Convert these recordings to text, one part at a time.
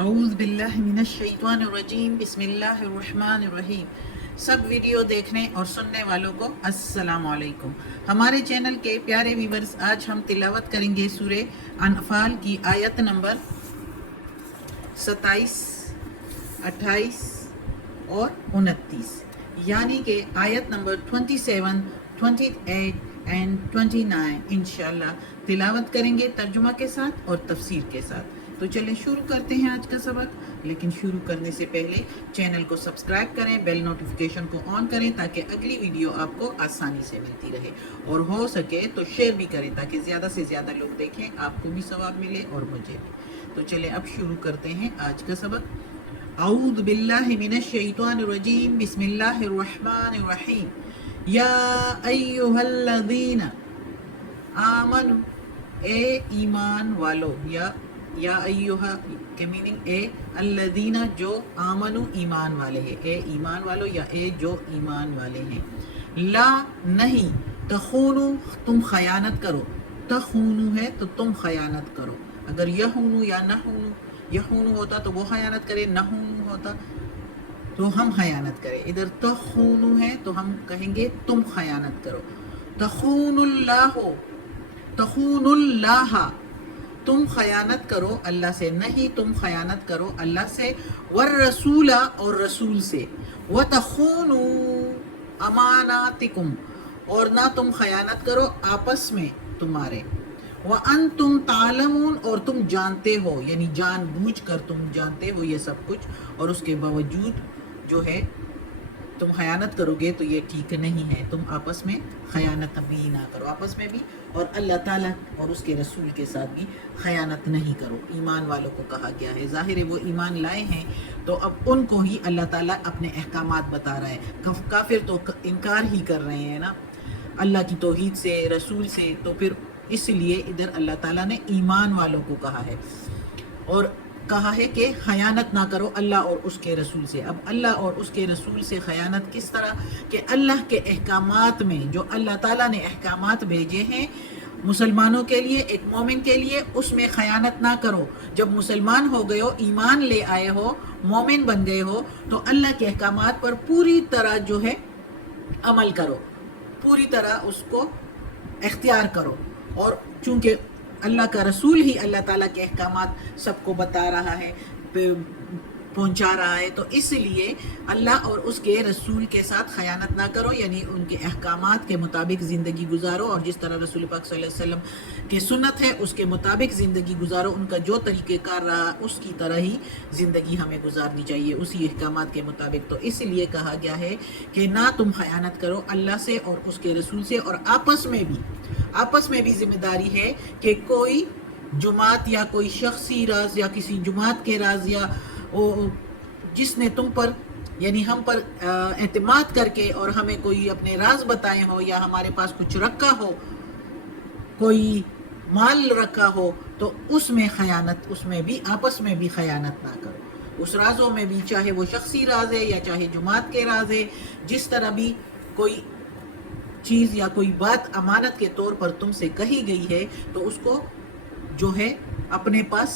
اعوذ باللہ من الشیطان الرجیم بسم اللہ الرحمن الرحیم۔ سب ویڈیو دیکھنے اور سننے والوں کو السلام علیکم۔ ہمارے چینل کے پیارے ویورز، آج ہم تلاوت کریں گے سورہ انفال کی آیت نمبر 27، 28 اور 29، یعنی کہ آیت نمبر 27، 28 اینڈ 29 انشاءاللہ تلاوت کریں گے ترجمہ کے ساتھ اور تفسیر کے ساتھ۔ تو چلیں شروع کرتے ہیں آج کا سبق، لیکن شروع کرنے سے پہلے چینل کو سبسکرائب کریں، بیل نوٹیفیکیشن کو آن کریں تاکہ اگلی ویڈیو آپ کو آسانی سے ملتی رہے، اور ہو سکے تو شیئر بھی کریں تاکہ زیادہ سے زیادہ لوگ دیکھیں، آپ کو بھی ثواب ملے اور مجھے بھی۔ تو چلیں اب شروع کرتے ہیں آج کا سبق۔ اعوذ باللہ من الشیطان الرجیم بسم اللہ الرحمن الرحیم۔ یا ایہا الذین آمنو، اے ایمان والو، یا ایہا کے میننگ اے، الذین جو، آمنو ایمان والے ہیں، اے ایمان والو یا اے جو ایمان والے ہیں، لا نہیں، تخونو تم خیانت کرو، تخونو ہے تو تم خیانت کرو، اگر یہونو یا نہونو، یہونو ہوتا تو وہ خیانت کرے، نہونو ہوتا تو ہم خیانت کریں، ادھر تخونو ہے تو ہم کہیں گے تم خیانت کرو۔ تخون اللہ، تخون اللہ، تم خیانت کرو اللہ سے، نہیں تم خیانت کرو اللہ سے، والرسول اور رسول سے، وتخونوا اماناتکم اور نہ تم خیانت کرو آپس میں تمہارے، وانتم تعلمون اور تم جانتے ہو، یعنی جان بوجھ کر تم جانتے ہو یہ سب کچھ، اور اس کے باوجود جو ہے تم خیانت کرو گے تو یہ ٹھیک نہیں ہے۔ تم آپس میں خیانت بھی نہ کرو، آپس میں بھی اور اللہ تعالیٰ اور اس کے رسول کے ساتھ بھی خیانت نہیں کرو۔ ایمان والوں کو کہا گیا ہے، ظاہر ہے وہ ایمان لائے ہیں تو اب ان کو ہی اللہ تعالیٰ اپنے احکامات بتا رہا ہے۔ کافر تو انکار ہی کر رہے ہیں نا اللہ کی توحید سے، رسول سے، تو پھر اس لیے ادھر اللہ تعالیٰ نے ایمان والوں کو کہا ہے، اور کہا ہے کہ خیانت نہ کرو اللہ اور اس کے رسول سے۔ اب اللہ اور اس کے رسول سے خیانت کس طرح کہ اللہ کے احکامات میں، جو اللہ تعالیٰ نے احکامات بھیجے ہیں مسلمانوں کے لیے، ایک مومن کے لیے، اس میں خیانت نہ کرو۔ جب مسلمان ہو گئے ہو، ایمان لے آئے ہو، مومن بن گئے ہو، تو اللہ کے احکامات پر پوری طرح جو ہے عمل کرو، پوری طرح اس کو اختیار کرو، اور چونکہ اللہ کا رسول ہی اللہ تعالیٰ کے احکامات سب کو بتا رہا ہے، پہنچا رہا ہے، تو اس لیے اللہ اور اس کے رسول کے ساتھ خیانت نہ کرو، یعنی ان کے احکامات کے مطابق زندگی گزارو، اور جس طرح رسول پاک صلی اللہ علیہ وسلم کی سنت ہے اس کے مطابق زندگی گزارو، ان کا جو طریقہ کار رہا اس کی طرح ہی زندگی ہمیں گزارنی چاہیے، اسی احکامات کے مطابق۔ تو اس لیے کہا گیا ہے کہ نہ تم خیانت کرو اللہ سے اور اس کے رسول سے، اور آپس میں بھی ذمہ داری ہے کہ کوئی جماعت یا کوئی شخصی راز یا کسی جماعت کے راز، یا جس نے تم پر یعنی ہم پر اعتماد کر کے اور ہمیں کوئی اپنے راز بتائے ہو، یا ہمارے پاس کچھ رکھا ہو، کوئی مال رکھا ہو، تو اس میں خیانت، اس میں بھی آپس میں بھی خیانت نہ کرو، اس رازوں میں بھی، چاہے وہ شخصی راز ہے یا چاہے جماعت کے راز ہے، جس طرح بھی کوئی چیز یا کوئی بات امانت کے طور پر تم سے کہی گئی ہے تو اس کو جو ہے اپنے پاس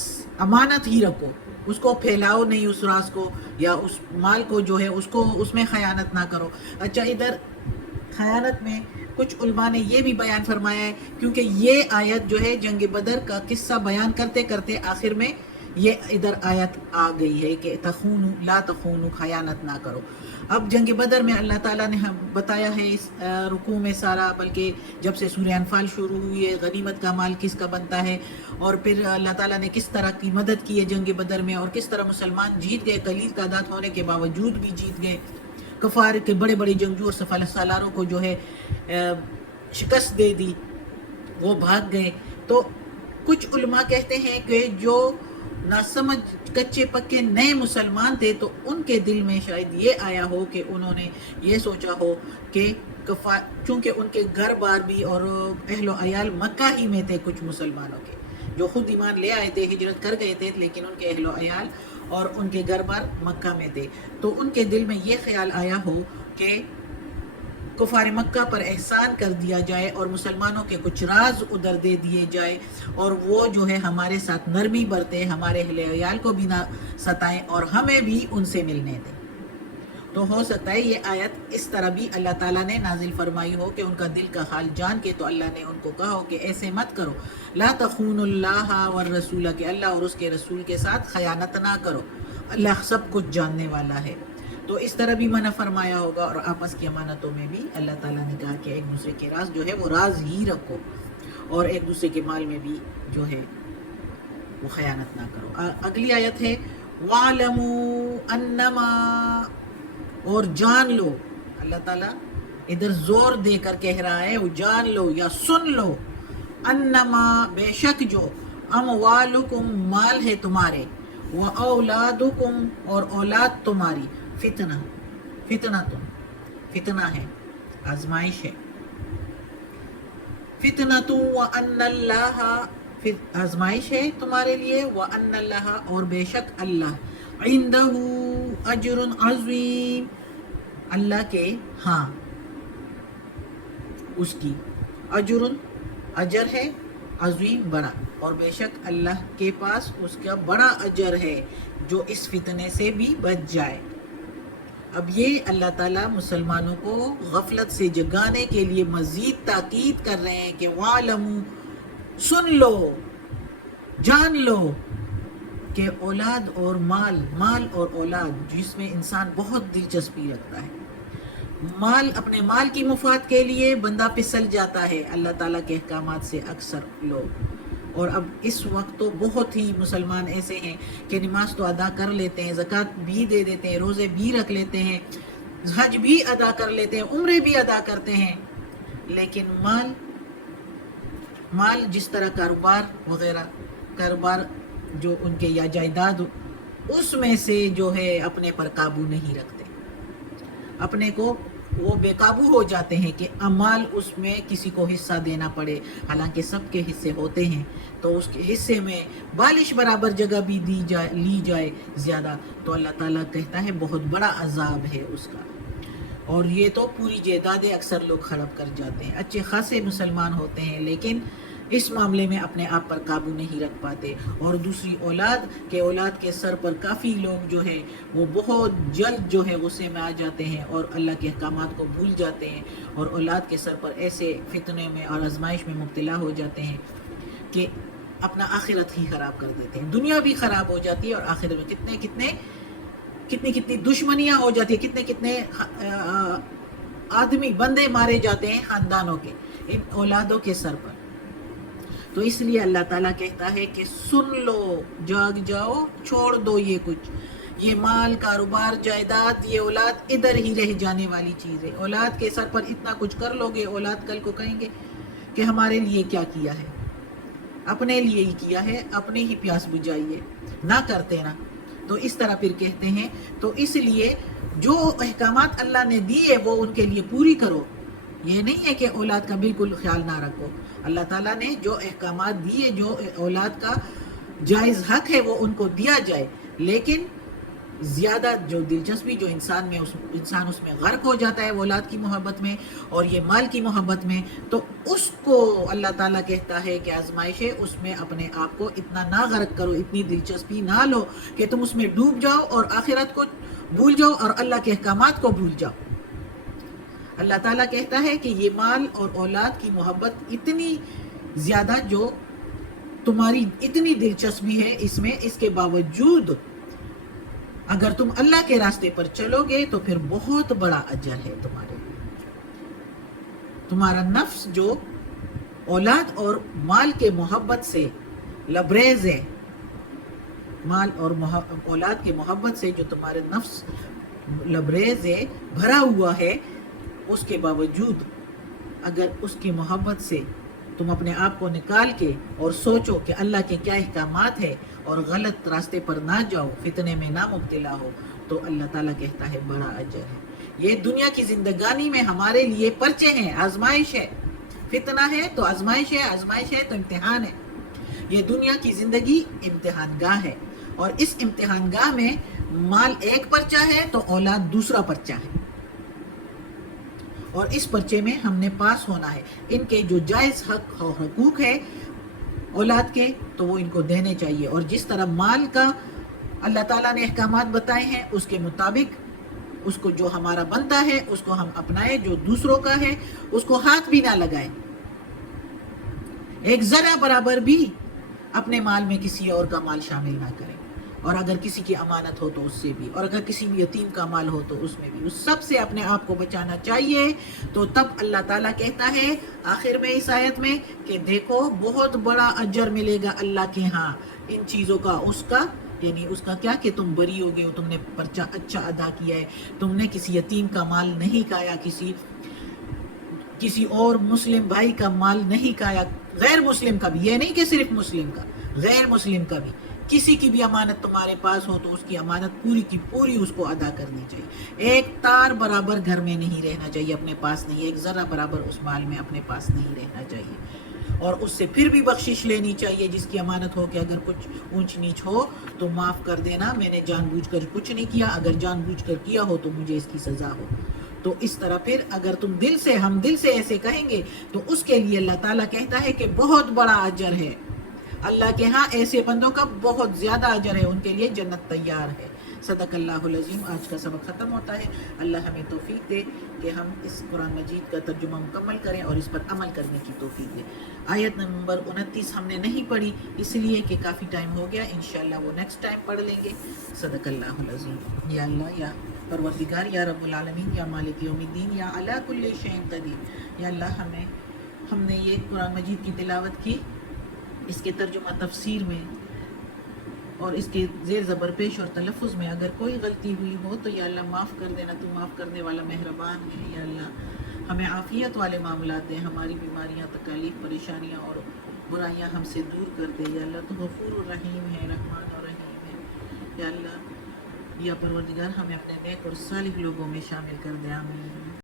امانت ہی رکھو، اس کو پھیلاؤ نہیں، اس راز کو یا اس مال کو جو ہے اس میں خیانت نہ کرو۔ اچھا، ادھر خیانت میں کچھ علماء نے یہ بھی بیان فرمایا ہے، کیونکہ یہ آیت جو ہے جنگ بدر کا قصہ بیان کرتے کرتے آخر میں یہ ادھر آیت آ گئی ہے کہ تخونو، لا تخونو، خیانت نہ کرو۔ اب جنگ بدر میں اللہ تعالیٰ نے بتایا ہے اس رکوع میں سارا، بلکہ جب سے سورہ انفال شروع ہوئی ہے، غنیمت کا مال کس کا بنتا ہے، اور پھر اللہ تعالیٰ نے کس طرح کی مدد کی ہے جنگ بدر میں، اور کس طرح مسلمان جیت گئے، قلیل تعداد ہونے کے باوجود بھی جیت گئے، کفار کے بڑے بڑے جنگجو اور سالاروں کو جو ہے شکست دے دی، وہ بھاگ گئے۔ تو کچھ علماء کہتے ہیں کہ جو ناسمجھ کچے پکے نئے مسلمان تھے تو ان کے دل میں شاید یہ آیا ہو کہ انہوں نے یہ سوچا ہو کہ چونکہ ان کے گھر بار بھی اور اہل و عیال مکہ ہی میں تھے، کچھ مسلمانوں کے جو خود ایمان لے آئے تھے، ہجرت کر گئے تھے، لیکن ان کے اہل و عیال اور ان کے گھر بار مکہ میں تھے، تو ان کے دل میں یہ خیال آیا ہو کہ کفار مکہ پر احسان کر دیا جائے اور مسلمانوں کے کچھ راز ادھر دے دیے جائے اور وہ جو ہے ہمارے ساتھ نرمی برتے، ہمارے اہل عیال کو بھی نہ ستائیں اور ہمیں بھی ان سے ملنے دیں۔ تو ہو سکتا ہے یہ آیت اس طرح بھی اللہ تعالیٰ نے نازل فرمائی ہو کہ ان کا دل کا حال جان کے تو اللہ نے ان کو کہا ہو کہ ایسے مت کرو، لا تخون اللہ والرسول، کہ اللہ اور اس کے رسول کے ساتھ خیانت نہ کرو، اللہ سب کچھ جاننے والا ہے۔ تو اس طرح بھی منع فرمایا ہوگا، اور آپس کی امانتوں میں بھی اللہ تعالیٰ نے کہا کہ ایک دوسرے کے راز جو ہے وہ راز ہی رکھو، اور ایک دوسرے کے مال میں بھی جو ہے وہ خیانت نہ کرو۔ اگلی آیت ہے وَاعْلَمُوا أَنَّمَا، اور جان لو، اللہ تعالیٰ ادھر زور دے کر کہہ رہا ہے وہ جان لو یا سن لو، انما بے شک جو، اموالکم مال ہے تمہارے، واولادکم اور اولاد تمہاری، فتنہ، فتنہ ہے، آزمائش ہے، فتنۃ وان اللہ، آزمائش ہے تمہارے لیے، وان اللہ اور بے شک اللہ، عندہ اجر عظیم، اللہ کے ہاں اس کی اجر، اجر ہے، عظیم بڑا، اور بے شک اللہ کے پاس اس کا بڑا اجر ہے جو اس فتنے سے بھی بچ جائے۔ اب یہ اللہ تعالیٰ مسلمانوں کو غفلت سے جگانے کے لیے مزید تاکید کر رہے ہیں کہ وَاعْلَمُوا، سن لو، جان لو کہ اولاد اور مال اور اولاد جس میں انسان بہت دلچسپی رکھتا ہے، اپنے مال کی مفاد کے لیے بندہ پھسل جاتا ہے اللہ تعالیٰ کے احکامات سے اکثر لوگ، اور اب اس وقت تو بہت ہی مسلمان ایسے ہیں کہ نماز تو ادا کر لیتے ہیں، زکوٰۃ بھی دے دیتے ہیں، روزے بھی رکھ لیتے ہیں، حج بھی ادا کر لیتے ہیں، عمرے بھی ادا کرتے ہیں، لیکن مال جس طرح کاروبار جو ان کے یا جائیداد، اس میں سے جو ہے اپنے پر قابو نہیں رکھتے، اپنے کو وہ بے قابو ہو جاتے ہیں کہ امال اس میں کسی کو حصہ دینا پڑے، حالانکہ سب کے حصے ہوتے ہیں، تو اس کے حصے میں بالش برابر جگہ بھی لی جائے زیادہ، تو اللہ تعالیٰ کہتا ہے بہت بڑا عذاب ہے اس کا۔ اور یہ تو پوری جائیدادیں اکثر لوگ ہڑپ کر جاتے ہیں، اچھے خاصے مسلمان ہوتے ہیں لیکن اس معاملے میں اپنے آپ پر قابو نہیں رکھ پاتے، اور دوسری اولاد کے سر پر کافی لوگ جو ہے وہ بہت جلد جو ہے غصے میں آ جاتے ہیں اور اللہ کے احکامات کو بھول جاتے ہیں، اور اولاد کے سر پر ایسے فتنے میں اور آزمائش میں مبتلا ہو جاتے ہیں کہ اپنا آخرت ہی خراب کر دیتے ہیں، دنیا بھی خراب ہو جاتی ہے، اور آخرت میں کتنی دشمنیاں ہو جاتی ہیں، کتنے آدمی بندے مارے جاتے ہیں خاندانوں کے ان اولادوں کے سر پر۔ تو اس لیے اللہ تعالیٰ کہتا ہے کہ سن لو، جاگ جاؤ، چھوڑ دو یہ کچھ، یہ مال، کاروبار، جائیداد، یہ اولاد ادھر ہی رہ جانے والی چیز ہے، اولاد کے سر پر اتنا کچھ کر لو گے، اولاد کل کو کہیں گے کہ ہمارے لیے کیا کیا ہے، اپنے لیے ہی کیا ہے، اپنے ہی پیاس بجھائیے، نہ کرتے نا، تو اس طرح پھر کہتے ہیں۔ تو اس لیے جو احکامات اللہ نے دیے وہ ان کے لیے پوری کرو، یہ نہیں ہے کہ اولاد کا بالکل خیال نہ رکھو، اللہ تعالیٰ نے جو احکامات دیے، جو اولاد کا جائز حق ہے وہ ان کو دیا جائے، لیکن زیادہ جو دلچسپی جو انسان اس میں غرق ہو جاتا ہے اولاد کی محبت میں اور یہ مال کی محبت میں، تو اس کو اللہ تعالیٰ کہتا ہے کہ آزمائش ہے، اس میں اپنے آپ کو اتنا نہ غرق کرو، اتنی دلچسپی نہ لو کہ تم اس میں ڈوب جاؤ اور آخرت کو بھول جاؤ اور اللہ کے احکامات کو بھول جاؤ۔ اللہ تعالیٰ کہتا ہے کہ یہ مال اور اولاد کی محبت اتنی زیادہ جو تمہاری اتنی دلچسپی ہے اس میں، اس کے باوجود اگر تم اللہ کے راستے پر چلو گے تو پھر بہت بڑا اجر ہے تمہارے لیے۔ تمہارا نفس جو اولاد اور مال کے محبت سے لبریز ہے، مال اور اولاد کے محبت سے جو تمہارے نفس لبریز ہے، بھرا ہوا ہے، اس کے باوجود اگر اس کی محبت سے تم اپنے آپ کو نکال کے اور سوچو کہ اللہ کے کیا احکامات ہے اور غلط راستے پر نہ جاؤ، فتنے میں نہ مبتلا ہو، تو اللہ تعالیٰ کہتا ہے بڑا اجر ہے۔ یہ دنیا کی زندگانی میں ہمارے لیے پرچے ہیں، آزمائش ہے، فتنہ ہے تو آزمائش ہے تو امتحان ہے۔ یہ دنیا کی زندگی امتحان گاہ ہے، اور اس امتحان گاہ میں مال ایک پرچہ ہے تو اولاد دوسرا پرچہ ہے، اور اس پرچے میں ہم نے پاس ہونا ہے. ان کے جو جائز حق اور حقوق ہے اولاد کے تو وہ ان کو دینے چاہیے، اور جس طرح مال کا اللہ تعالیٰ نے احکامات بتائے ہیں اس کے مطابق اس کو جو ہمارا بنتا ہے اس کو ہم اپنائیں، جو دوسروں کا ہے اس کو ہاتھ بھی نہ لگائیں، ایک ذرہ برابر بھی اپنے مال میں کسی اور کا مال شامل نہ کریں، اور اگر کسی کی امانت ہو تو اس سے بھی، اور اگر کسی بھی یتیم کا مال ہو تو اس میں بھی، اس سب سے اپنے آپ کو بچانا چاہیے. تو تب اللہ تعالیٰ کہتا ہے آخر میں اس آیت میں کہ دیکھو بہت بڑا اجر ملے گا اللہ کے ہاں ان چیزوں کا، اس کا یعنی اس کا کیا کہ تم بری ہو گئے ہو، تم نے پرچہ اچھا ادا کیا ہے، تم نے کسی یتیم کا مال نہیں کھایا، کسی اور مسلم بھائی کا مال نہیں کھایا، غیر مسلم کا بھی، یہ نہیں کہ صرف مسلم کا، غیر مسلم کا بھی، کسی کی بھی امانت تمہارے پاس ہو تو اس کی امانت پوری کی پوری اس کو ادا کرنی چاہیے. ایک تار برابر گھر میں نہیں رہنا چاہیے اپنے پاس نہیں، ایک ذرہ برابر اس مال میں اپنے پاس نہیں رہنا چاہیے، اور اس سے پھر بھی بخشش لینی چاہیے جس کی امانت ہو کہ اگر کچھ اونچ نیچ ہو تو معاف کر دینا، میں نے جان بوجھ کر کچھ نہیں کیا، اگر جان بوجھ کر کیا ہو تو مجھے اس کی سزا ہو. تو اس طرح پھر اگر تم ہم دل سے ایسے کہیں گے تو اس کے لیے اللہ تعالیٰ کہتا ہے کہ بہت بڑا اجر ہے اللہ کے ہاں، ایسے بندوں کا بہت زیادہ اجر ہے، ان کے لیے جنت تیار ہے. صدق اللہ العظیم. آج کا سبق ختم ہوتا ہے. اللہ ہمیں توفیق دے کہ ہم اس قرآن مجید کا ترجمہ مکمل کریں اور اس پر عمل کرنے کی توفیق دے. آیت نمبر 29 ہم نے نہیں پڑھی اس لیے کہ کافی ٹائم ہو گیا، انشاءاللہ وہ نیکسٹ ٹائم پڑھ لیں گے. صدق اللہ العظیم. یا اللہ، یا پروردگار، یا رب العالمین، یا مالک یوم الدین، یا علی کل شیء قدیر. یا اللہ ہم نے یہ قرآن مجید کی تلاوت کی، اس کے ترجمہ تفسیر میں اور اس کے زیر زبر پیش اور تلفظ میں اگر کوئی غلطی ہوئی ہو تو یا اللہ معاف کر دینا، تو معاف کرنے والا مہربان ہے. یا اللہ ہمیں عافیت والے معاملات دیں، ہماری بیماریاں، تکالیف، پریشانیاں اور برائیاں ہم سے دور کر دے. یا اللہ تو غفور الرحیم ہے، رحمان اور رحیم ہے. یا اللہ، یا پروردگار ہمیں اپنے نیک اور صالح لوگوں میں شامل کر دے. آمین.